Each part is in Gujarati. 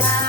Yeah.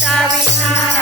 Sorry.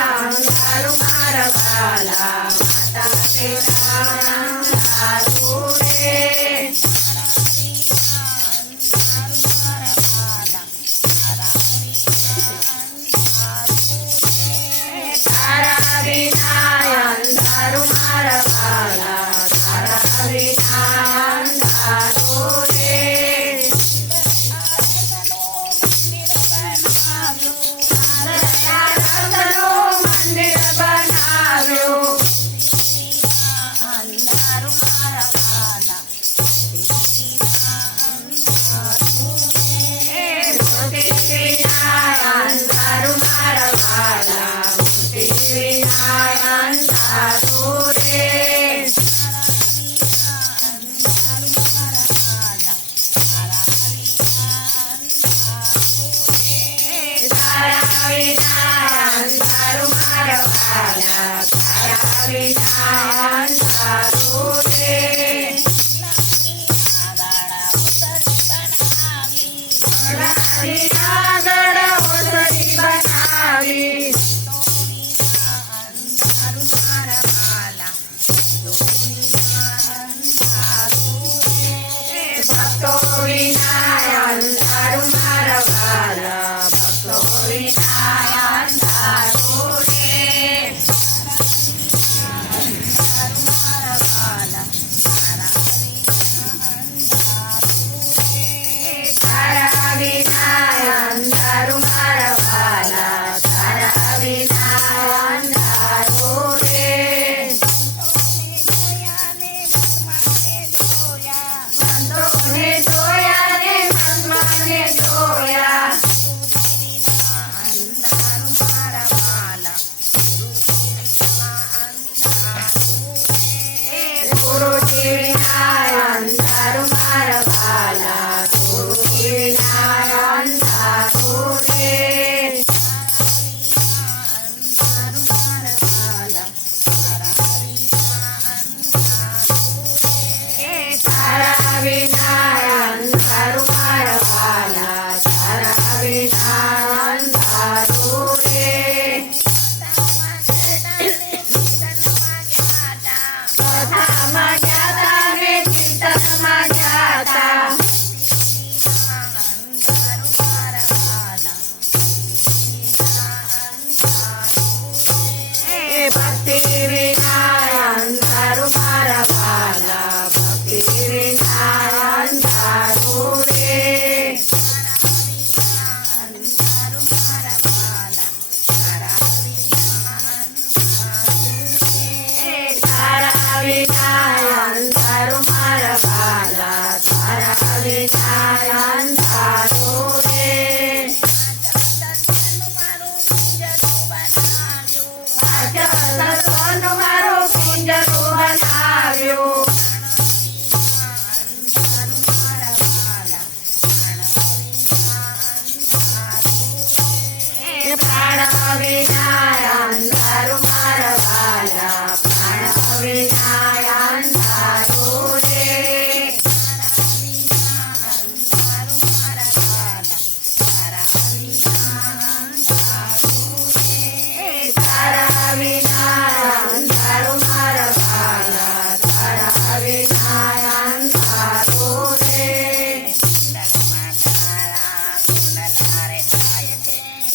પ્રાણ વિના